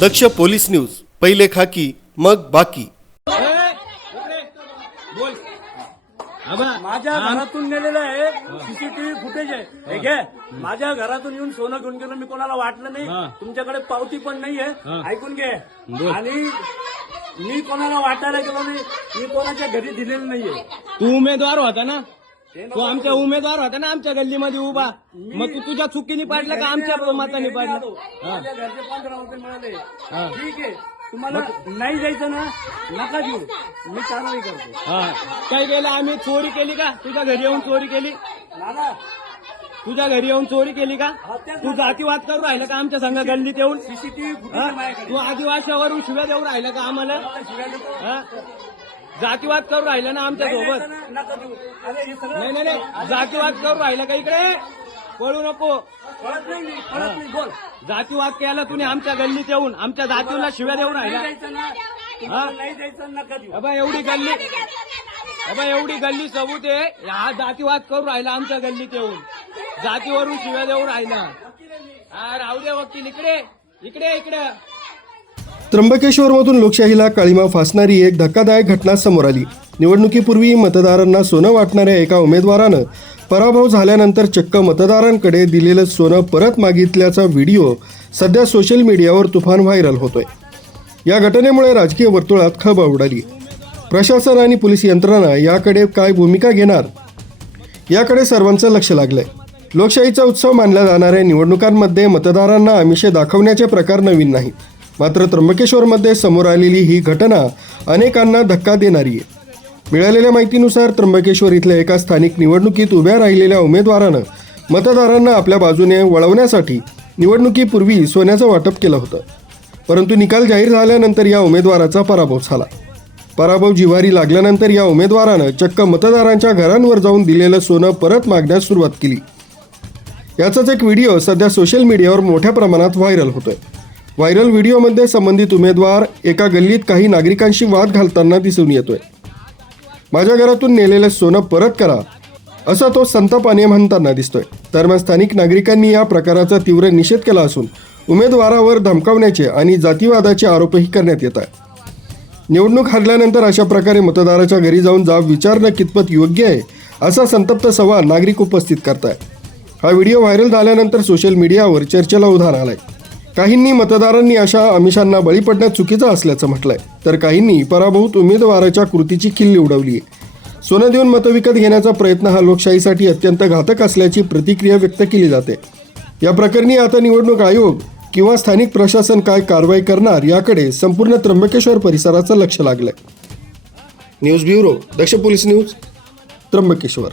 दक्ष police news, पहिले खाकी मग बाकी। माझ्या घरातून नेलेलं आहे, सीसीटीव्ही फुटेज आहे, ठीक आहे। माझ्या घरातून येऊन सोनं घेऊन गेलं, मी कोणाला वाटलं नाही, तुमच्याकडे पावती पण नाहीये, ऐकून घे। आणि मी कोणाला वाटायला गेलो नाही, मी कोणाच्या घरी दिलेलं नाहीये। तू उमेदवार होता ना, तू आमच्या उमेदवार होता ना, आमच्या गल्लीमध्ये उभा, मग तू तुझ्या चुकीने पाडलं का आमच्या मताने पाडलं? माझ्या घरचे 15 रुपये मिळाले, ठीक आहे। तुम्हाला नाही जायचं ना, नका देऊ, मी कारवाई करतो। काय केलं आम्ही? चोरी केली का? तुझ्या घरी येऊन चोरी केली? नाना, तुझ्या घरी येऊन चोरी केली का? तू जातीवाद करू राहिला का आमच्या संघ गल्लीत येऊन? सीसीटीव्ही फुटेज माझ्याकडे। तू आदिवासीवरून शिव्या देऊ राहिला का आम्हाला? जातीवाद करू राहिला ना आमच्या सोबत? नका देऊ। अरे हे सगळं नाही नाही, जातीवाद करू राहिला का? इकडे पळू नको, कळत नाही, कळत नाही, बोल। जातीवाद केला तुम्ही आमच्या गल्लीत येऊन, आमच्या जातीला शिव्या देऊ राहिला। नाही जायचं ना, तुम्हाला नाही जायचं, नका देऊ। अबा एवढी गल्ली सबूत आहे, हा जातीवाद करू राहिला आमच्या गल्लीत येऊन, जातीवरून शिव्या देऊ राहिला। राहू दे वकील, इकडे इकडे इकडे। त्र्यंबकेश्वरमधून लोकशाहीला काळीमा फासणारी एक धक्कादायक घटना समोर आली। निवडणुकीपूर्वी मतदारांना सोनं वाटणाऱ्या एका उमेदवारानं पराभव झाल्यानंतर चक्क मतदारांकडे दिलेलं सोनं परत मागितल्याचा व्हिडिओ सध्या सोशल मीडियावर तुफान व्हायरल होतोय। या घटनेमुळे राजकीय वर्तुळात खळबळ उडाली। प्रशासन आणि पोलीस यंत्रणा याकडे काय भूमिका घेणार, याकडे सर्वांचं लक्ष लागलंय। लोकशाहीचा उत्सव मानल्या जाणाऱ्या निवडणुकांमध्ये मतदारांना आमिषे दाखवण्याचे प्रकार नवीन नाहीत, मात्र त्र्यंबकेश्वरमध्ये समोर आलेली ही घटना अनेकांना धक्का देणारी आहे। मिळालेल्या माहितीनुसार त्र्यंबकेश्वर इथल्या एका स्थानिक निवडणुकीत उभ्या राहिलेल्या उमेदवारानं मतदारांना आपल्या बाजूने वळवण्यासाठी निवडणुकीपूर्वी सोन्याचं वाटप केलं होतं, परंतु निकाल जाहीर झाल्यानंतर या उमेदवाराचा पराभव झाला। पराभव जिव्हारी लागल्यानंतर या उमेदवारानं चक्क मतदारांच्या घरांवर जाऊन दिलेलं सोनं परत मागण्यास सुरुवात केली। याचाच एक व्हिडिओ सध्या सोशल मीडियावर मोठ्या प्रमाणात व्हायरल होतोय। व्हायरल व्हिडिओमध्ये संबंधित उमेदवार एका गल्लीत काही नागरिकांशी वाद घालताना दिसून येतोय। माझ्या घरातून नेलेलं सोनं परत करा, असा तो संतापाने म्हणताना दिसतोय। दरम्यान स्थानिक नागरिकांनी या प्रकाराचा तीव्र निषेध केला असून उमेदवारावर धमकावण्याचे आणि जातीवादाचे आरोपही करण्यात येत आहे। निवडणूक हरल्यानंतर अशा प्रकारे मतदाराच्या घरी जाऊन जाब विचारणं कितपत योग्य आहे, असा संतप्त सवाल नागरिक उपस्थित करताय। हा व्हिडिओ व्हायरल झाल्यानंतर सोशल मीडियावर चर्चेला उधाण आलंय। काहींनी मतदारांनी अशा आमिषांना बळी पडण्यात चुकीचं असल्याचं म्हटलंय, तर काहींनी पराभूत उमेदवाराच्या कृतीची खिल्ली उडवली आहे। सोनं देऊन मतं विकत घेण्याचा प्रयत्न हा लोकशाहीसाठी अत्यंत घातक असल्याची प्रतिक्रिया व्यक्त केली जाते। या प्रकरणी आता निवडणूक आयोग किंवा स्थानिक प्रशासन काय कारवाई करणार, याकडे संपूर्ण त्र्यंबकेश्वर परिसराचं लक्ष लागलंय। न्यूज ब्युरो, दक्ष पोलीस न्यूज, त्र्यंबकेश्वर।